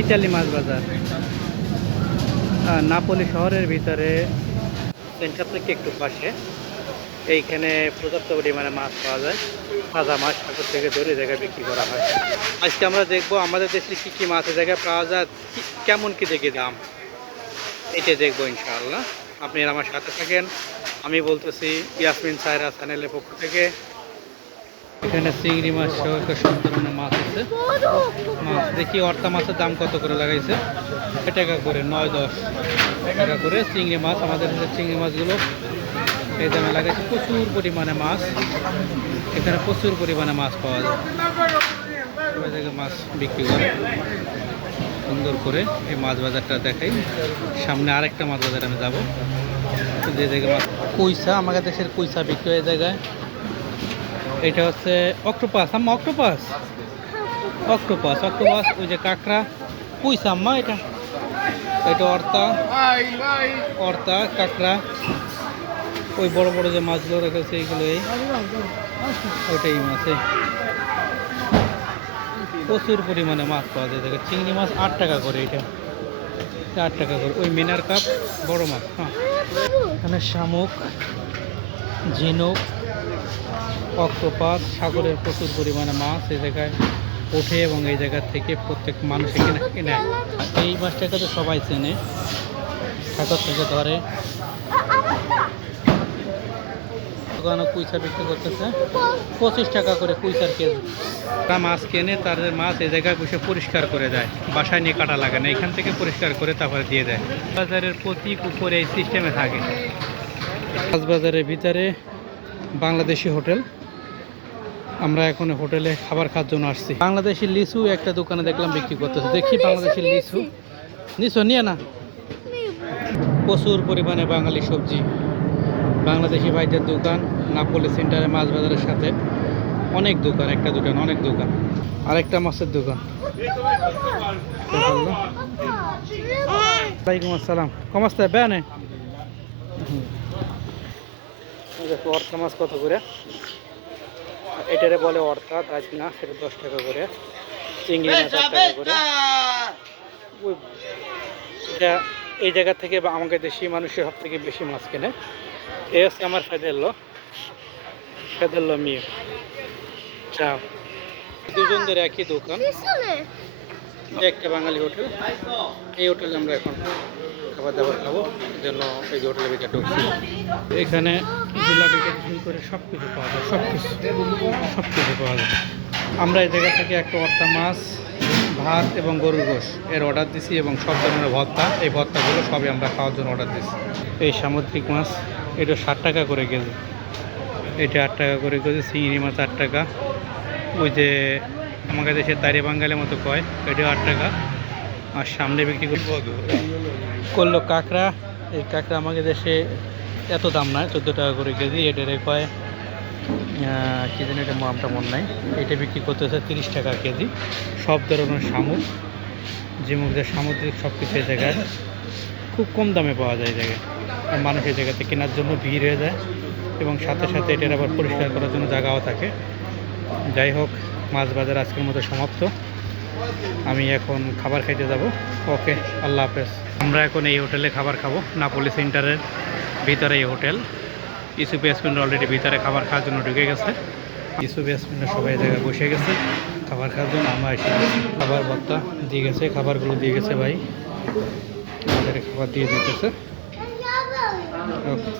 Italy মাছ বাজার Napoli শহরের ভিতরে সেন্টার থেকে একটু পাশে এইখানে পর্যাপ্ত পরিমাণে মাছ পাওয়া যায়। তাজা মাছ সাগর থেকে ধরে জায়গায় বিক্রি করা হয়। আজকে আমরা দেখবো আমাদের দেশে কী কী মাছের জায়গায় পাওয়া যায়, কেমন কী দেখে দাম, এটা দেখবো ইনশাআল্লাহ। আপনি আমার সাথে থাকেন। আমি বলতেছি ইয়াসমিন সায়রা চ্যানেলের পক্ষ থেকে। এখানে চিংড়ি মাছ সহ সব ধরনের মাছ আছে। মাছ দেখি অর্থা মাছের দাম কত করে লাগাইছে, 9 টাকা করে, 9-10 টাকা করে চিংড়ি মাছ। আমাদের চিংড়ি মাছগুলো এই দামে লাগাইছে। প্রচুর পরিমাণে মাছ, এখানে প্রচুর পরিমাণে মাছ পাওয়া যায়। সবাই জায়গায় মাছ বিক্রি করে সুন্দর করে। এই মাছ বাজারটা দেখাই, সামনে আরেকটা মাছ বাজার আমি যাবো, যে জায়গায় মাছ কুইসা, আমাদের দেশের কুইসা বিক্রি হয় জায়গায়। এটা হচ্ছে অক্টোপাস, আম্মা অক্টোপাস, অক্টোপাস অক্টোপাস ওই যে কাঁকড়া, কুইসা আম্মা, এটা এটা অর্তা, অর্তা কাঁকড়া, ওই বড় বড় যে মাছগুলো রেখেছে এইগুলো, এই ওইটাই মাছে প্রচুর পরিমাণে মাছ পাওয়া যায়। দেখে চিংড়ি মাছ 8 টাকা করে, এটা 8 টাকা করে। ওই মিনার কাপ বড় মাছ। হ্যাঁ, এখানে শামুক, ঝিনুক, অক্টোপাস, সাগরের প্রচুর পরিমাণে মাছ এই জায়গায় ওঠে এবং এই জায়গা থেকে প্রত্যেক মানুষ এখানে নেয়। এই মাছটাকে তো সবাই চেনে, সাগর থেকে ধরে। দোকানে কুইচা বিক্রি করতেছে 25 টাকা করে কুইচার কেজি। তারা মাছ কেনে, তাদের মাছ এই জায়গায় বসে পরিষ্কার করে দেয়, বাসায় নিয়ে কাটা লাগে না, এখান থেকে পরিষ্কার করে তারপরে দিয়ে দেয়। বাজারের প্রতীক উপরে এই সিস্টেমে থাকে। মাছ বাজারের ভিতরে বাংলাদেশি হোটেল। আমরা এখন হোটেলে খাবার খাওয়ার জন্য আসছি। বাংলাদেশি লিচু একটা দোকানে দেখলাম বিক্রি করতেছে, দেখি বাংলাদেশি লিচু নিছো নিয়ে না। প্রচুর পরিমাণে বাঙালি সবজি, বাংলাদেশি ভাইদের দোকান নাপোলি সেন্টারে মাছ বাজারের সাথে অনেক দোকান, একটা দোকান অনেক দোকান, আরেকটা মাছের দোকান। ওয়ালাইকুম আসসালাম, কমাস্তে বেনে দেখো অর্থা মাছ কত করে, এটারে বলে অর্থা, দাজ না, সেটা 10 টাকা করে। চিংড়ি মাছ 8 টাকা করে। এটা এই জায়গা থেকে বা আমাকে দেশি মানুষের সব থেকে বেশি মাছ কেনে। এই হচ্ছে আমার ফেদেল্লো, ফেদেল্লো মিয়ে চা। দুজনদের একই দোকান, একটা বাঙালি হোটেল। এই হোটেলে আমরা এখন খাবার দাবার খাবো, এই জন্য এই হোটেলের ভিতরে ঢুকছি। এখানে জিলাপি থেকে শুরু করে সব কিছু পাওয়া যায়, সব কিছু পাওয়া যায়। আমরা এই জায়গা থেকে একটা অর্থা মাছ, ভাত এবং গরুর গোশ এর অর্ডার দিছি এবং সব ধরনের ভর্তা, এই ভর্তাগুলো সবই আমরা খাওয়ার জন্য অর্ডার দিছি। এই সামুদ্রিক মাছ এটা 60 টাকা করে কেজি, এটা 8 টাকা করে কেজি। চিংড়ি মাছ 8 টাকা, ওই যে আমাদের দেশের তাইরে বাঙ্গালের মতো কয়, এটাও 8 টাকা। আর সামনে বিক্রি করলো কাঁকড়া। এই কাঁকড়া আমাদের দেশে এত দাম নয়, 14 টাকা করে কেজি। এটারে কয় কি জানি, এটা নামটা মনে নাই। এটা বিক্রি করতেছে 30 টাকা কেজি। সব ধরনের শামুক, ঝিনুকদের সামুদ্রিক সব কিছু এই জায়গায় খুব কম দামে পাওয়া যায়। এই জায়গায় মানুষ এই জায়গাতে কেনার জন্য ভিড় হয়ে যায় এবং সাথে সাথে এটার আবার পরিষ্কার করার জন্য জায়গাও থাকে। যাই হোক, মাছ বাজার আজকের মতো সমাপ্ত। আমি এখন খাবার খাইতে যাব। ওকে, আল্লাহ হাফেজ। আমরা এখন এই হোটেলে খাবার খাবো, নাপোলি সেন্টারের ভিতরে এই হোটেল। ইউসুফ ইয়াসমিন অলরেডি ভিতরে খাবার খাওয়ার জন্য ঢুকে গেছে। ইউসুফ ইয়াসমিনের সবাই জায়গায় বসে গেছে খাবার খাওয়ার জন্য। আমরা এসে খাবার ভর্তা দিয়ে গেছে, খাবারগুলো দিয়ে গেছে ভাই, আমাদের খাবার দিয়ে দিতেছে। ওকে।